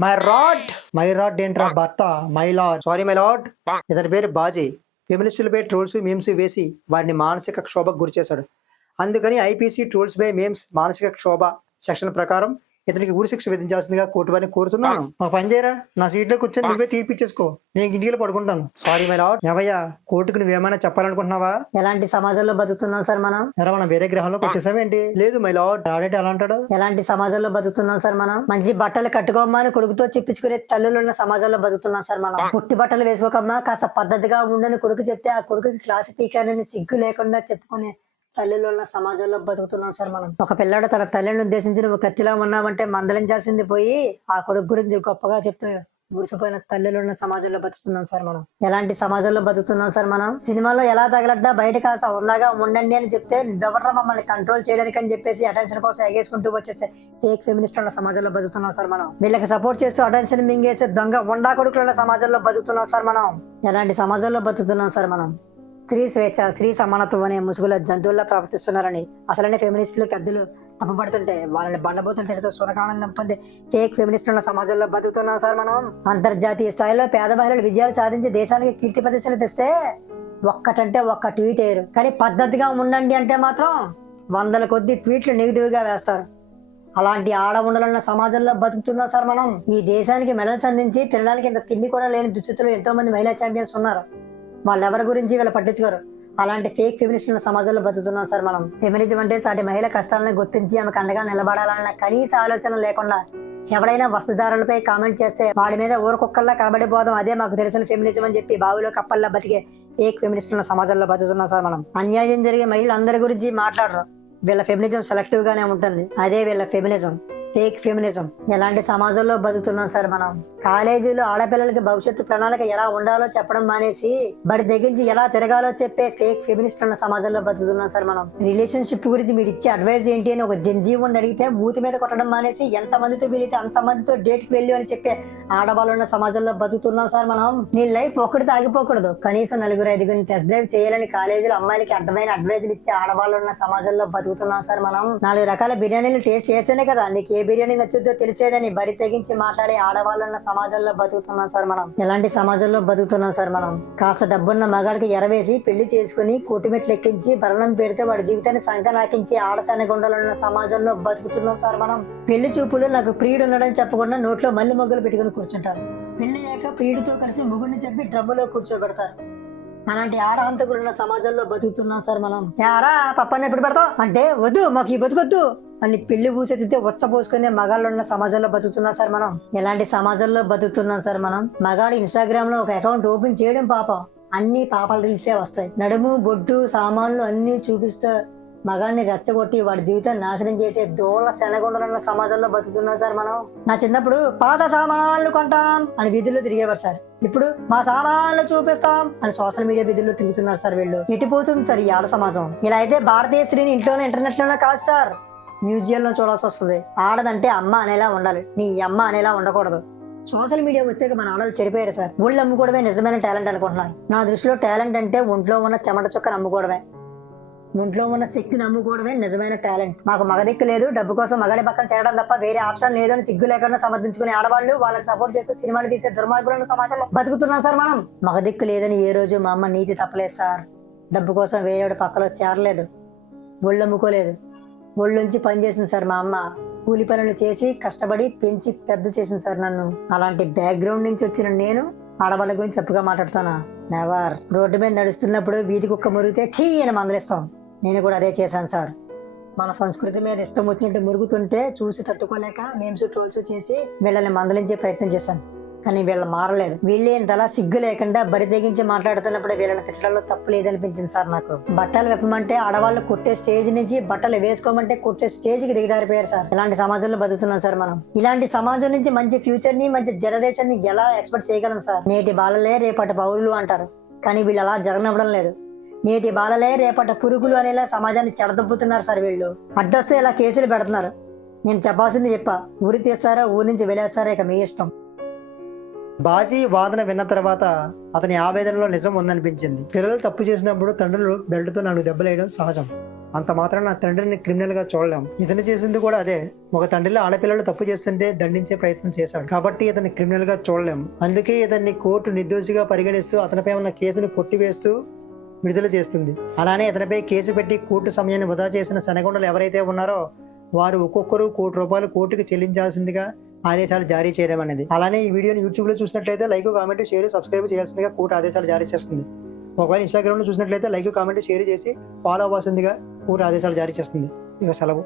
My rod my rod ఏంట్రా భర్త? My lad sorry my lad ఇతని పేరు బాజీ. ఫెమినిస్టులపై ట్రోల్స్ మీమ్స్ వేసి వారిని మానసిక క్షోభకు గురి చేశాడు. అందుకని ఐపీసీ ట్రోల్స్ బై మేమ్స్ మానసిక క్షోభ సెక్షన్ ప్రకారం ఇతనికి ఉరిశిక్ష విధించాల్సిందిగా కోర్టు వారిని కోరుతున్నాను. ఒక పని చేయరా? నా సీట్లో కూర్చొని నువ్వే తీర్పిచ్చేసుకో. నేను ఇంటికి పడుకుంటాను. సారీ మై లాడ్ ఏవయ్యా కోర్టుకు నువ్వేమైనా చెప్పాలనుకుంటున్నావా? ఎలాంటి సమాజంలో బతుకుతున్నాం సార్ మనం? ఎరా మనం వేరే గ్రహంలోకి వచ్చేసామేంటి? లేదు మై లాడ్ ఆడేటి ఎలా అంటాడు? ఎలాంటి సమాజంలో బతుకుతున్నాం సార్ మనం? మంచి బట్టలు కట్టుకోమని కొడుకుతో చెప్పించుకునే తల్లులు ఉన్న సమాజంలో బతుకుతున్నాం సార్ మనం? పుట్టి బట్టలు వేసుకోకమ్మా కాస్త పద్ధతిగా ఉండని కొడుకు చెప్తే ఆ కొడుకుకి క్లాస్ పీకారని సిగ్గు లేకుండా చెప్పుకునే తల్లులు ఉన్న సమాజంలో బతుకుతున్నాం సార్ మనం. ఒక పిల్లాడు తన తల్లిని ఉద్దేశించి నువ్వు కత్తిలా ఉన్నావంటే మందలించాల్సింది పోయి ఆ కొడుకు గురించి గొప్పగా చెప్తున్నాడు మురిసిపోయిన తల్లులు ఉన్న సమాజంలో బతుకుతున్నాం సార్ మనం. ఎలాంటి సమాజంలో బతుకుతున్నాం సార్ మనం? సినిమాలో ఎలా తగలడ్డా బయట కాస్త ఉండగా ఉండండి అని చెప్తే ఎవరు మమ్మల్ని కంట్రోల్ చేయడానికి అని చెప్పేసి అటెన్షన్ కోసం ఎగేసుకుంటూ వచ్చేస్తే ఫేక్ ఫెమినిస్ట్ ఉన్న సమాజంలో బతుకుతున్నాం సార్ మనం. వీళ్ళకి సపోర్ట్ చేస్తూ అటెన్షన్ మింగేసే దొంగ ఉండా కొడుకులు ఉన్న సమాజంలో బతుకుతున్నాం సార్ మనం. ఎలాంటి సమాజంలో బతుకుతున్నాం సార్ మనం? స్త్రీ స్వేచ్ఛ స్త్రీ సమానత్వం అనే ముసుగుల జంతువుల్లా ప్రవర్తిస్తున్నారని అసలనే ఫెమినిస్టులు పెద్దలు తప్పబడుతుంటే వాళ్ళని బండబోతులు బండబోతుంటే సునకానందం పొందే ఫేక్ ఫెమినిస్టుల సమాజంలో బతుకుతున్నాం సార్ మనం. అంతర్జాతీయ స్థాయిలో పేద మహిళలు విజయాలు సాధించి దేశానికి కీర్తి ప్రదర్శనలు తెస్తే ఒక్కటంటే ఒక్క ట్వీట్ వేయరు కానీ పద్ధతిగా ఉండండి అంటే మాత్రం వందల కొద్ది ట్వీట్లు నెగిటివ్గా వేస్తారు. అలాంటి ఆడవుండలన్న సమాజంలో బతుకుతున్నాం సార్ మనం. ఈ దేశానికి మెడల్స్ అందించి తినడానికి ఇంత తిండి కూడా లేని దుస్థితులు ఎంతో మంది మహిళా ఛాంపియన్స్ ఉన్నారు. వాళ్ళు ఎవరి గురించి వీళ్ళు పట్టించుకోరు? అలాంటి ఫేక్ ఫెమినిస్ట్ సమాజంలో బతుకుతున్నాం సార్ మనం. ఫెమినిజం అంటే సాటి మహిళ కష్టాలను గుర్తించి ఆమెకు అండగా నిలబడాలన్న కనీస ఆలోచన లేకుండా ఎవడైనా వస్తుదారులపై కామెంట్ చేస్తే వాడి మీద ఊరకొక్కల్లా కనబడిపోదాం. అదే మాకు తెలిసిన ఫెమినిజం అని చెప్పి బావిలో కప్పల్లా బతికే ఫేక్ ఫెమినిస్ట్ సమాజంలో బతుకుతున్నాం సార్ మనం. అన్యాయం జరిగే మహిళలందరి గురించి మాట్లాడరు. వీళ్ళ ఫెమినిజం సెలెక్టివ్ గానే ఉంటుంది. అదే వీళ్ళ ఫెమినిజం ఫేక్ ఫెమినిజం ఎలాంటి సమాజంలో బతుకుతున్నాం సార్ మనం? కాలేజీలో ఆడపిల్లలకి భవిష్యత్తు ప్రణాళిక ఎలా ఉండాలో చెప్పడం మానేసి బడి తెగించి ఎలా తిరగాలో చెప్పే ఫేక్ ఫెమినిస్ట్ ఉన్న సమాజంలో బతుకుతున్నాం సార్ మనం. రిలేషన్షిప్ గురించి మీరు ఇచ్చే అడ్వైజ్ ఏంటి అని ఒక జంజీవుని అడిగితే మూతి మీద కొట్టడం మానేసి ఎంత మందితో వీలైతే అంత మందితో డేట్కి వెళ్ళి అని చెప్పే ఆడవాళ్ళు ఉన్న సమాజంలో బతుకుతున్నాం సార్ మనం. నీ లైఫ్ ఒక్కడితో ఆగిపోకూడదు. కనీసం నలుగురు ఐదుగురిని టెస్ట్ డ్రైవ్ చేయాలని కాలేజీలో అమ్మాయిలకి అర్థమైన అడ్వైజులు ఇచ్చే ఆడవాళ్ళు ఉన్న సమాజంలో బతుకుతున్నాం సార్ మనం. నాలుగు రకాల బిర్యానీలు టేస్ట్ చేస్తేనే కదా నీకు ఏ బిర్యానీ నచ్చుద్దో తెలిసేదని బరి తెగించి మాట్లాడే ఆడవాళ్ళు ఉన్న సమాజంలో బతుకుతున్నాం సార్ మనం. ఎలాంటి సమాజంలో బతుకుతున్నాం సార్ మనం? కాస్త డబ్బున్న మగాడికి ఎరవేసి పెళ్ళి చేసుకుని కోటిమెట్లు ఎక్కించి భరణం పెడితే వాడి జీవితాన్ని సంకనాకించి ఆడసాని గుండలున్న సమాజంలో బతుకుతున్నాం సార్ మనం. పెళ్ళి చూపులు నాకు ప్రియుడు ఉన్నాడని చెప్పకుండా నోట్లో మల్లి మొగ్గులు పెట్టుకుని కూర్చుంటారు. పెళ్ళి అయ్యాక ప్రియుడితో కలిసి ముగ్గురిని చెప్పి డ్రమ్ములో కూర్చోబెడతారు. అలాంటి ఆడ సమాజంలో బతుకుతున్నాం సార్ మనం. యారా పప్పని ఎప్పుడు పెడతాం అంటే వద్దు మాకు ఈ బతుకొద్దు. అని పెళ్ళి పూసెత్తితే వచ్చ పోసుకునే మగాళ్ళు ఉన్న సమాజంలో బతుకుతున్నాం సార్ మనం. ఎలాంటి సమాజంలో బతుకుతున్నాం సార్ మనం? మగాడు ఇన్స్టాగ్రామ్లో ఒక అకౌంట్ ఓపెన్ చేయడం పాపం. అన్ని పాపాలు రీల్సే వస్తాయి. నడుము బొడ్డు సామాన్లు అన్ని చూపిస్తూ మగాడిని రెచ్చగొట్టి వాడి జీవితాన్ని నాశనం చేసే దూల శనగొండలున్న సమాజంలో బతుకుతున్నాం సార్ మనం. నా చిన్నప్పుడు పాత సామాన్లు కొంటాం అని వీధుల్లో తిరిగేవారు సార్. ఇప్పుడు మా సామాన్లు చూపిస్తాం అని సోషల్ మీడియా వీధుల్లో తిరుగుతున్నారు సార్ వీళ్ళు. ఎట్టిపోతుంది సార్ ఈ ఆడ సమాజం? ఇలా అయితే భారతీయ స్త్రీని ఇంట్లోనే ఇంటర్నెట్లోనే కాదు సార్. మ్యూజియంలో చూడాల్సి వస్తుంది. ఆడదంటే అమ్మ అనేలా ఉండాలి. నీ అమ్మ అనేలా ఉండకూడదు. సోషల్ మీడియా వచ్చాక మన ఆడలు చెడిపోయారు సార్. ఒళ్ళు అమ్ముకోవడమే నిజమైన టాలెంట్ అనుకుంటున్నాను నా దృష్టిలో టాలెంట్ అంటే ఒంట్లో ఉన్న చెమట చుక్కను అమ్ముకోవడమే. ఒంట్లో ఉన్న శక్తిని అమ్ముకోవడమే నిజమైన టాలెంట్. మాకు మగదిక్కు లేదు. డబ్బు కోసం మగడి పక్కన చేరడం తప్ప వేరే ఆప్షన్ లేదు అని సిగ్గు లేకుండా సమర్థించుకునే ఆడవాళ్ళు వాళ్ళకి సపోర్ట్ చేస్తూ సినిమాలు తీసే దుర్మార్గులను సమాజంలో బతుకుతున్నాం సార్ మనం. మగదిక్కు లేదని ఏ రోజు మా అమ్మ నీతి తప్పలేదు సార్. డబ్బు కోసం వేరేవాడి పక్కలో చేరలేదు. ఒళ్ళు అమ్ముకోలేదు. ఒళ్ళుంచి పనిచేసింది సార్ మా అమ్మ. కూలి పనులు చేసి కష్టపడి పెంచి పెద్ద చేసింది సార్ నన్ను. అలాంటి బ్యాక్గ్రౌండ్ నుంచి వచ్చిన నేను ఆడవాళ్ళ గురించి తప్పుగా మాట్లాడుతానా నెవర్ రోడ్డు మీద నడుస్తున్నప్పుడు వీధి కుక్క మురిగితే చీ అని మందలిస్తాం. నేను కూడా అదే చేశాను సార్. మన సంస్కృతి మీద ఇష్టం వచ్చినట్టు మురుగుతుంటే చూసి తట్టుకోలేక మేము ట్రోల్స్ చేసి వీళ్ళని మందలించే ప్రయత్నం చేశాను. కానీ వీళ్ళు మారలేదు. వీళ్ళు ఇంతలా సిగ్గు లేకుండా బరి తెగించి మాట్లాడుతున్నప్పుడు వీళ్ళని తిట్టడంలో తప్పు లేదనిపించింది సార్ నాకు. బట్టలు విప్పమంటే ఆడవాళ్ళు కుట్టే స్టేజ్ నుంచి బట్టలు వేసుకోమంటే కుట్టే స్టేజ్కి దిగజారిపోయారు సార్. ఇలాంటి సమాజంలో బతుకుతున్నాం సార్ మనం. ఇలాంటి సమాజం నుంచి మంచి ఫ్యూచర్ని మంచి జనరేషన్ని ఎలా ఎక్స్పెక్ట్ చేయగలం సార్? నేటి బాలలే రేపటి పౌరులు అంటారు. కానీ వీళ్ళు అలా జరగనివ్వడం లేదు. నేటి బాలలే రేపటి పురుగులు అనేలా సమాజాన్ని చెడదొబ్బుతున్నారు సార్ వీళ్ళు. అడ్డొస్తే ఇలా కేసులు పెడుతున్నారు. నేను చెప్పాల్సింది చెప్పా. ఊరి తీస్తారా ఊరి నుంచి వెళ్ళేస్తారా ఇక మీ ఇష్టం. బాజీ వాదన విన్న తర్వాత అతని ఆవేదనలో నిజం ఉందనిపించింది. పిల్లలు తప్పు చేసినప్పుడు తండ్రులు బెల్ట్తో నాలుగు దెబ్బలేయడం సహజం. అంత మాత్రం నా తండ్రిని క్రిమినల్గా చూడలేం. ఇతను చేసింది కూడా అదే. ఒక తండ్రిలో ఆడపిల్లలు తప్పు చేస్తుంటే దండించే ప్రయత్నం చేశాడు. కాబట్టి ఇతన్ని క్రిమినల్గా చూడలేం. అందుకే ఇతన్ని కోర్టు నిర్దోషిగా పరిగణిస్తూ అతనిపై ఉన్న కేసును కొట్టివేస్తూ విడుదల చేస్తుంది. అలానే ఇతనిపై కేసు పెట్టి కోర్టు సమయాన్ని వృధా చేసిన శనగొండలు ఎవరైతే ఉన్నారో వారు ఒక్కొక్కరు కోటి రూపాయలు కోర్టుకి చెల్లించాల్సిందిగా ఆదేశాలు జారీ చేయడం అనేది. అలానే ఈ వీడియోని యూట్యూబ్లో చూసినట్లయితే లైక్ కామెంట్ షేర్ సబ్స్క్రైబ్ చేయాల్సిందిగా కోర్టు ఆదేశాలు జారీ చేస్తుంది. ఒకవేళ ఇన్స్టాగ్రామ్లో చూసినట్లయితే లైక్ కామెంట్ షేర్ చేసి ఫాలో అవ్వాల్సిందిగా కోర్టు ఆదేశాలు జారీ చేస్తుంది. ఇక సెలవు.